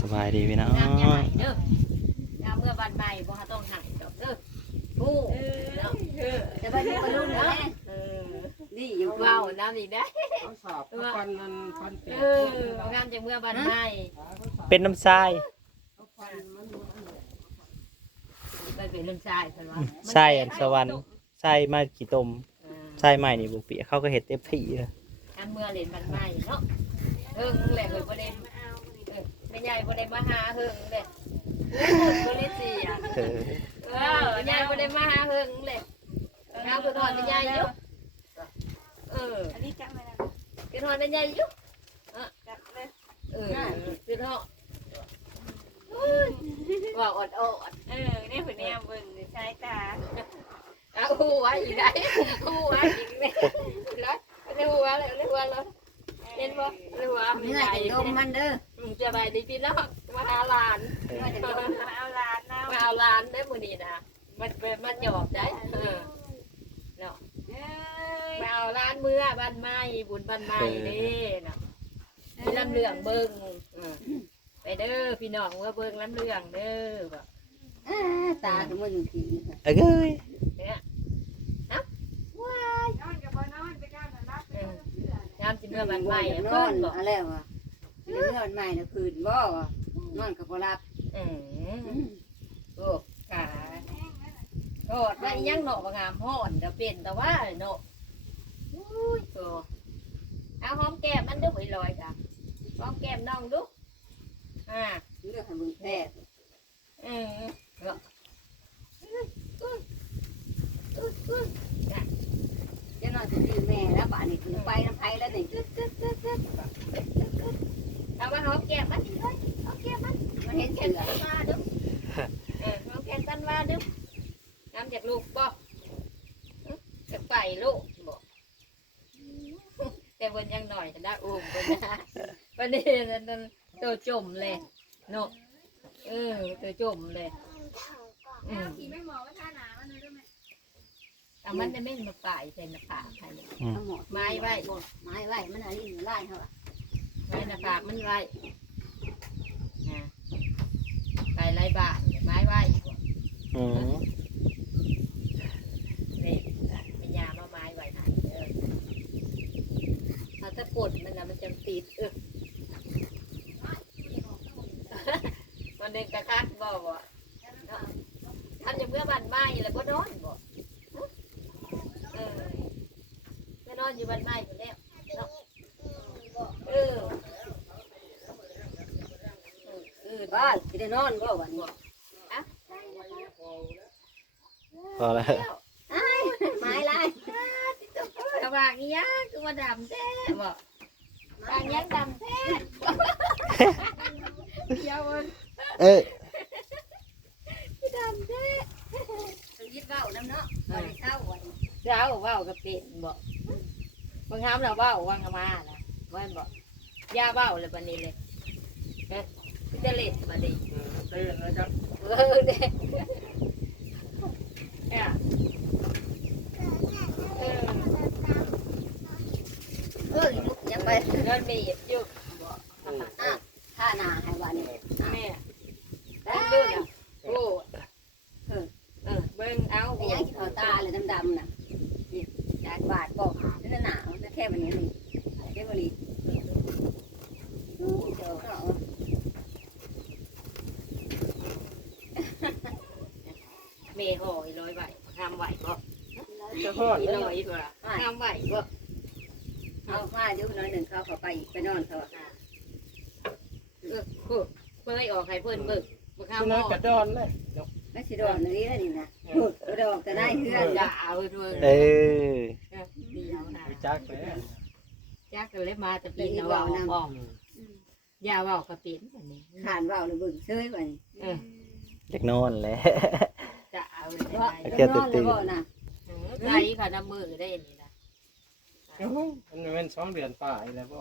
สบายดีพี่น้องน้ำยาใหม่เด้อน้ำเมื่อบันใบบ่ฮะต้องหักดอกเด้อผู้เนาะจะไปดูรุ่นนะเออนี่อยู่ว้าวน้ำอีกได้เขาสาบฟันนันฟันเปียเอกอน้ำจากเมื่อบันใบเป็นน้ำทรายเขาฟันมันไปเป็นเรื่องทรายเพิ่นว่าทรายอันสวรรค์ทรายมากี่ตมทรายใหม่นี่บุเปียเขาก็เห็ดเต็มที่เลยน้ำเมื่อเล่นบันใบเนาะเฮิงแหละเอ้ยบ่ได้เออ แม่ใหญ่บ่ได้มาหาเฮิงเด้บ่ได้สิอะเออเออยายบ่ได้มาหาเฮิงเลยน้ำคือทอดเป็นยายอยู่เอออันนี้จังเลยนะคือทอดเป็นยายอยู่จังเลยเออคือทอดว่าอดอดเออนี่ผืนเนี่ยเบิ่งใช้ตาเอาหัวอีกได้หัวอีกเนี่ยแล้วเอาหัวเลยเอาหัวเลยเห็นบ่เอาหัวเมื่อจะดมมันเด้อ จะไปดีพี่น้องมาหาหลานเมื่อจะดมมาเอาลานเอามาเอาหลานได้มื้อนี้นะมันเป็นมันหยอกได้เออเอ้ยมาเอาร้านเมื่อบ้านไม้บุญบ้านไม้เด้เนาะมีลำเลืองเบิ้งอืมไปเด้อพี่น้องเมื่อเบิ้งลำเลืองเด้อบ่ตาจะมึนผีเอ้ยเนี่ยฮะว้ายเออยามสิเมื่อบ้านไม้อะนเพิ่อนนบ่อะไรวะ เมื่อวันใหม่นะคืนบ่นอนกับพรับเออโอ้ขาโทษว่าอีหยังเนาะบ่งามฮ้อนเดี๋ยวเป็นแต่ว่าเนาะอุ้ยโตเอาหอมแก้มมันเด้อไว้ลอยจ้ะหอมแก้มน้องดูอ่าเรื่องของมึงแท้เออจะนอนจะตีแม่แล้วบ้านนี่คือไปน้ำไผ่แล้วนี่เอามาหอมแก้มมันดิเลยหอมแก้มมัน มั นเห็นแก้เสืมอตันว่าดูเออหอมแก้มตันว่าดูน้ำจากลูกบ่จะไปลูกบ่แต่บนยังหน่อยนะอุ้มบนนะประเด็นนั้นตัวจมเลยเนาะเออตัวจมเลยอืมเอามันจะไม่มาป่ายใส่หน้าผากใครเนี่ยทั้งหมดไม้ไว้ไม้ไว้มันอะไรอยู่ไล่เขาอะไว้หน้าผากมันไว้นะ ไปไรบ้านไม้ไว้อืมนี่เป็นยามาไม้ไว้นะเออเอาตะกดมันนะมันจะติดเออมันเด็กกระคักบ่บ่ทำอย่างเมื่อบันไม้แล้วก็นอนบ่เออก็นอนอยู่บันไม้อยู่แล้วเนาะเออเออ บ้านจะได้นอนบ่วันนี้พอแล้วไม้ไล่กระบางนี้ยากคือมาดำแท้บ่บางยังดำแท้เยาวันเอ้ยดำแท้ยึดเบ้าน้ำเนาะวันนี้เศร้าวันเจ้าเว้ากับเป็นบ่บางครั้งเราเว้าวังมานะว่าบ่ยาเว้าเลยบัดนี้เลยเฮ้ย จะเล่นบัดนี้เต้นแล้วจะเออเด้เนี่ยเออเออลุกยังไปเงินมีอยู่บ่ท่านาให้วันนี้แม่ได้เบิ่งอะโอ้เออเออเบิ่งเอาไอ้ยังกินข้าวตาเลยดำๆน่ะนี่ยาบาดบอกนั่นหนาวนั่นแค่วันนี้นี่แค่วันนี้เจ้าเขา เมห่ออีร้อยใบทำไหวบ่ จะฮอดอีแล้วร้อยบ่ล่ะทำไหวบ่เอามาอยู่น้อยหนึ่งเขาเขาไปไปนอนเขาออคือเบิ่งออกให้เพิ่อนเบิ่งบ่ข้าวหม้น้าอกระดอนเลยไม่สิดอนนี่นี่นะพูดก็ดอกแต่ได้เพื่อนอย่าเอาด้วยเออเดียวนะไปจักแล้วจักเลยมาแต่ปีนเอาเว้าออกอย่าเว้ากระปินอันนี้ขานว่าวเลยบึ้งเชยวันนี้อยากนอนแล้วจะเอาเลยว่าะนอนเลยบ่นะ ใจค่ะน้ำมือได้อันนี้นะมันเป็นสองเดือนป่ายแล้วบ่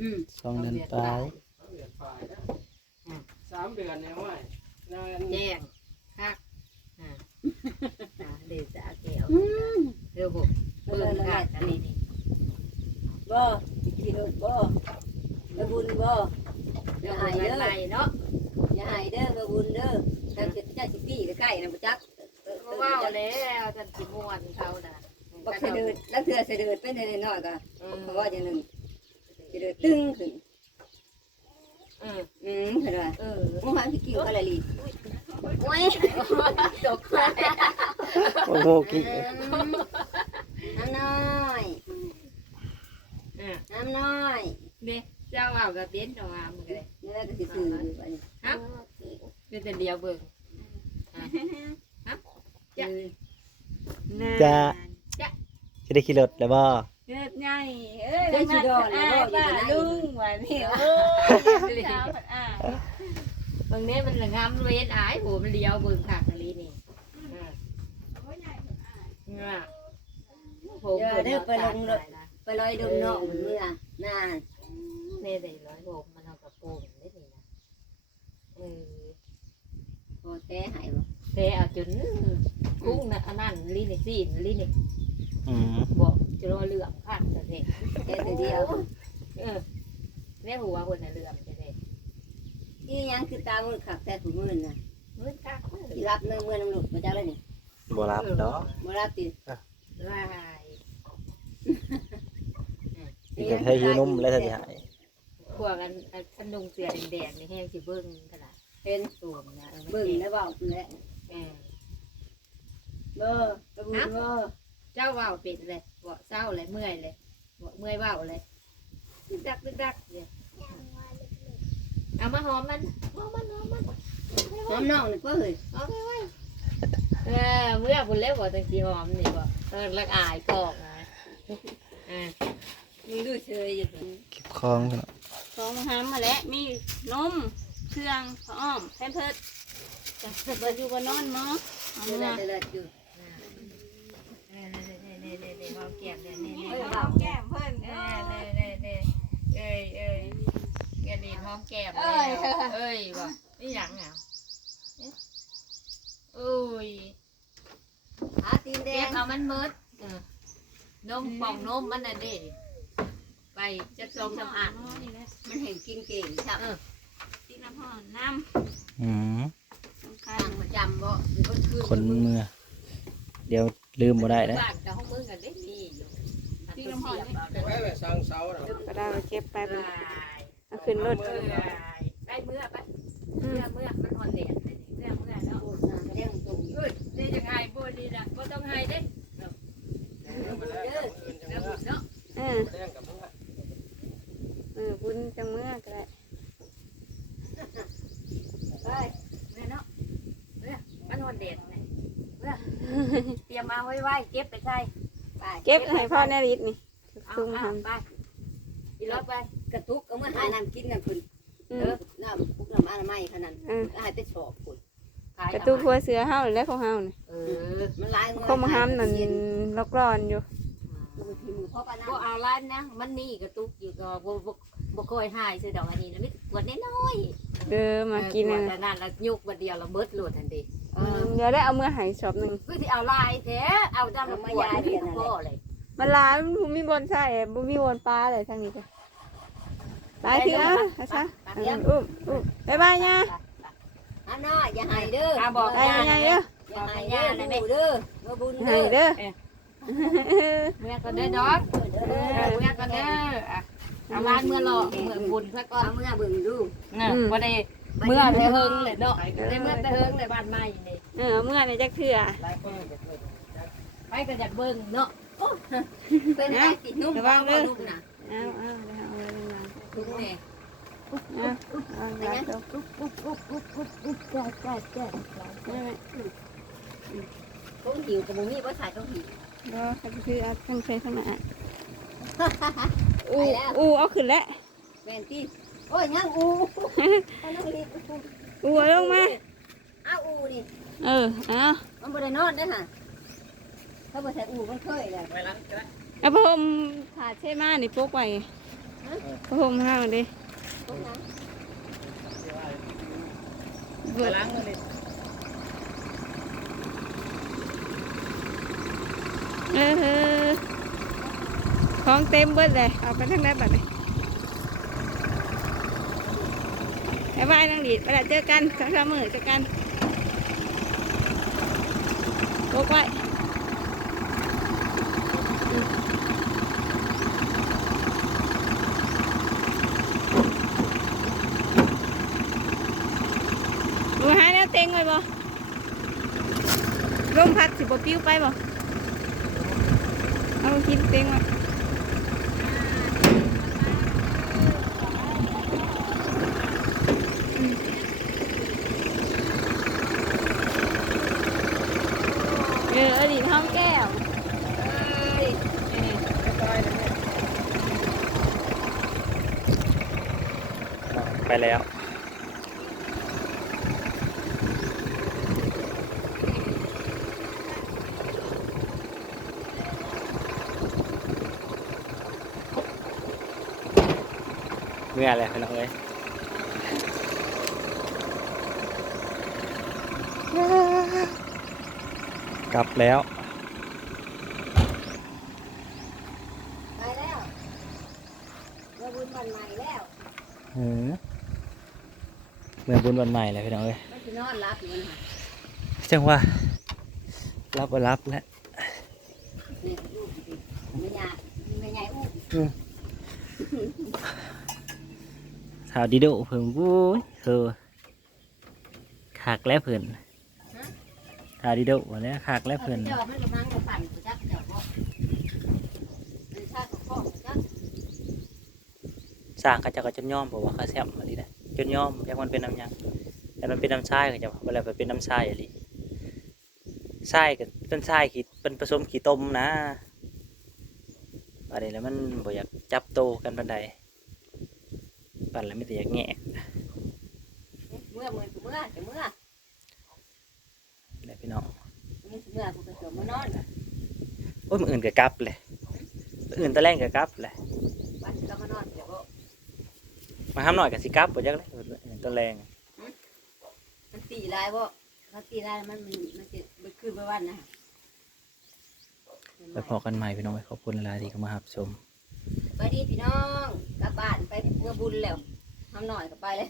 อืมสองเดือนปลายสองเดือนป่ายแล้วสามเดือนเนี่ยว่ายนานแจ้งคักอ่าอ่าเดี๋ยวจะเอาเกี่ยวอืมเดี๋ยวบุกเบิ่งคักอันนี้นี่บ่ขี่รถบ่ไปบุญบ่ไปจะหายอะไรเนาะอย่าให้เด้อเบอร์บุญเด้อถ้าจะจะสิปี้ใกล้นะบ่จักเพราะว่า แล้วจันสิม่วนเขาน่ะบักเสด็จแล้วเถื่อเสด็จเป็นน้อยๆก็เพราะว่าอย่างหนึงเสด็จตึงขึ้นเอออืมเห็นว่าเออเมื่อวานพี่กิ้วอะไรลีโอ้ยตกใจโอ้โหกี่น้ำน้อยอะน้ำน้อยเนี่ยเจ้าเอากระเด็นออกมามึงเลยนี่ก็สิซื้ออยู่บัดนี้ฮะเป็นแต่เดียวเบิ่ง จะจะ จะได้ขี่รถแล้วบ่เกิดใหญ่เอ้ยได้สิดอนแล้วบ่อยู่ป้าในลุลุงงว่านี่เออเช้าผัดอ่าบางเนี้ยมันละงามเวนอายโหมันเลี้ยวเบิ่งขากอะไรนี่เนี่ยผมไปลอยดมนอกเหมือนเมื่อน่าเนี่ยได้ร้อยผมมันเอากระโปรงได้นี่นะเออพอแท้หายบ่ แต่เอาจนกุ้งนะอันนั้นลีนี่ซีนลีนี่อืมบอกจะรอเหลื่อมขาดจะเด็แท้แต่เดียวเออแม่หัวคนน่ะเหลื่อมจะเด็อีหยังคือตามือขับแต่ถุงมือน่ะมืดกักสิรับเนื้อมือน้ำหลุดมาจากเลยนี่บ่รับดอกบ่รับติลายสิจะให้หิวนมแล้วถ้าสิหายพวกกันขนมเสียแดงๆนี่แห้งสิเบิ้งขนาดเป็นตูมนะเบิ่งแล้วเว้าแหละ เออเบอร์กระบุนเบอร์เจ้าว่าวเป็นเลยบ่เศร้าเลยเมื่อยเลยบ่เมื่อยว่าวเลยดึกดักดึกดักเนี่ยเอามาหอมมันหอมมันหอมมันน้ำน้องนี่ก็เฮ้ยเอาไปไว้เออเมื่อบุญเล็บบ่ตังสีหอมนี่บ่เออละอายกอกนะเออมึงดูเชยอยู่เก็บของกันเนาะของห้ามมาแล้วมีนมเครื่องผ้าอ้อมแพมเพิร์ดจะเบิดอยู่บนนอนเนาะเอาเดือมาดเดือดอยู่เออนี่นี่นี่นี่หอมแก้มเนี่ยนี่นี่เอาแก้มเพิ่นเอเอออนี่นี่นี่เอ้ยเอ้ยแกดีหอมแก้มเอ้ยเอ้ยบ่นี่หยังอะโอ้ยหาตีนแดเก็งบเอามันมืดเออนมป่องนมมันน่ะเด้ไปจะทรงสำอางนี่แหละมันเห็นกินเก่งครับ ติ๊กน้ำห่อนน้อืมำ สำคัทาญงประจำบ่หรือคนคืนคนเมื่อ เดี๋ยวลืมบ่ได้นะบ้านกับห้องมึงกันได้มีอยู่ติ๊กน้ำห่อนนี่ไว้แบบสร้างเสาน่ะก็ได้ไปเก็บไปไปเป็นเอาขึ้นรถเออไปเมื่อไปเมื่อเมื่อมันอ่อนแดดไปเมื่อเมื่อเนาะโอ้ยเรื่องตรงอยู่เอ้ยนี่ยังไงบ่ดีนะบ่ต้องให้เด้ มาแล้วอื่นจัง แล้ว ว่า เนาะ เออ แรงกับมึงอะ เออบุญจังเมื่อก็ได้ ไป เมื่อเนาะเมื่อมันอ่อนแดดนี่เมื่อเตรียมมา ไว้ไว้เก็บไปใส่ไปเก็บให้พ่อแน่ริดนี่เอาซุ่มเอาทำไปอีรถไปกระตุกเอามาหาน้ำกินน่ะคุณอืเอมอน้ำปุกน้ำอนามัยขนาดอืมหายไปสอบคุณขายกระตุ้หัวเสือเฮาและของเฮานี่เออมันลายคมห้ามนั่นล็อกร้อนอยู่มือพ่อปานะบ่เอาล้านนะมันนี่กระตุกอยู่ก็บ่บ่บ่ค่อยหายซื้อดอกอันนี้นะมีกวดน้อยเออๆมากินเอนั่อนกวดนั่นแล้วยุกบัดเดียวแล้วเบิดโลดทันทีเออือมเดี๋ยวได้เอาเมื่อหายชอบหนึ่งคือสิเอาลายแท้เอาดำมาขวดนี่พ่อเลยมันลามันบ่มีบนใช่บ่มีบนปลาเลยทางนี้จ้ะไปถึงอะเอาซะเอออุ้มอุ้มบ๊ายบายย่าอันน้อยอย่าหายเด้อไปย่าย่าเด้ออย่าหายเด้อดูเด้อมาบุญให้เด้อเด้อเมื่อก็ได้ดอกเด้อเออเมื่อก็เด้ออะเอาล้านเมื่อรอเมื่อบุญซะก่อนเอาเมื่อเบิ่งดูเนาะบ่ได้ เมื่อแต่เฮิงเลยเนาะได้เมื่อแต่เฮิงเลยบ้านใหม่นี่เออเมื่อในจักเทื่อหลายคนจะเกิดไปก็อยากเบิ่งเนาะเป็นไอ้ติดนุ่มนะเอาเอาเอาเอาไว้ลงมานุ่มแม่เอาเอาไว้ตรงปุ๊บปุ๊บปุ๊บปุ๊บปุ๊บปุ๊บแก่แก่แก่นั่นแหละต้องหิวกับบ่มีบ่ถ่ายต้องหิวบ่เขาจะคือเอาเครื่องใช้สมาร์ทอู้อู้เอาขึ้นแล้วแม่นติ โอ้ยยังอูเอาน้องลีอู้เอาลงมาเอาอูนี่เออเอามันบ่ได้นอนเด้อค่ะถ้าบ่ใส่อูมันเคยแล้วไว้หลังก็ได้เอาผ้าห่มผ่าเช่มานี่พกไว้ผ้าห่มห้างดิตรงนั้นไว้หลังเลยเออของเต็มเบิดเลยเอาไปทางไหนบัดนี้ บ๊ายบายน้องดีดเวลาเจอกันสองสามมื้อเจอกันโกกไว้ดูหาแนวเต็งไว้บ่ลมพัดสิบ่ปิ้วไปบ่เอาคิดเต็งไว้ อออดีตห้องแก้วไปแล้ว เมื่ออะไรพี่น้องเอ้ย กลับแล้วไปแล้วเราบุญวันใหม่แล้วเออเมื่อบุญวันใหม่เลยพี่น้องเอ้ยมันจะนอนรับอยู่มันหาจังว่า รับบ่รับแล้วเนี่ยลูกสิไม่ยากไม่ใหญ่อู้สาวดิโดเพิ่งวุ้ยเธอขากแล้วเพิ่น สาวดิโดวันนี้ขากแล้วเพิ่นเจ้ามันกำลังจะปั่นกูจักเจ้าบ่เป็นชาติของพ่อกูจักสร้างเขาเจะก็จนย่อมบอกว่าเขาแซ่บมาดินะจนย่อมอยากมันเป็นน้ำหยังแต่มันเป็นน้ำทรายเขาจะว่าเวลาไปเป็นน้ำทรายอะไรทรายกับเป็นทรายขีดเป็นผสมขี้ต้มนะอะไรแล้วมันบ่อยากจับโตกันปันใดปั่นแล้วไม่แต่อยากแงะเมื่อมือกูเมื่อจะเมื่อ เลยพี่น้องมึงเมื่อกูกระโดดมานอนโอ้ยมืออื่นก็กลับเลยมื้ออื่นตะแรงก็กลับเลยวันก็มานอนเดี๋ยวมาทำหน่อยกับสิกลับบ่จักเลยมื้ออื่นตะแรงมันตีลายบ่เขาตีลายมันมันมันจะมันคืนไปวันนะไปพอกันใหม่พี่น้องขอบคุณหลายๆที่เข้ามารับชมไปดีพี่น้องกลับบ้านไปเมื่อบุญแล้วทำหน่อยก็ไปเลย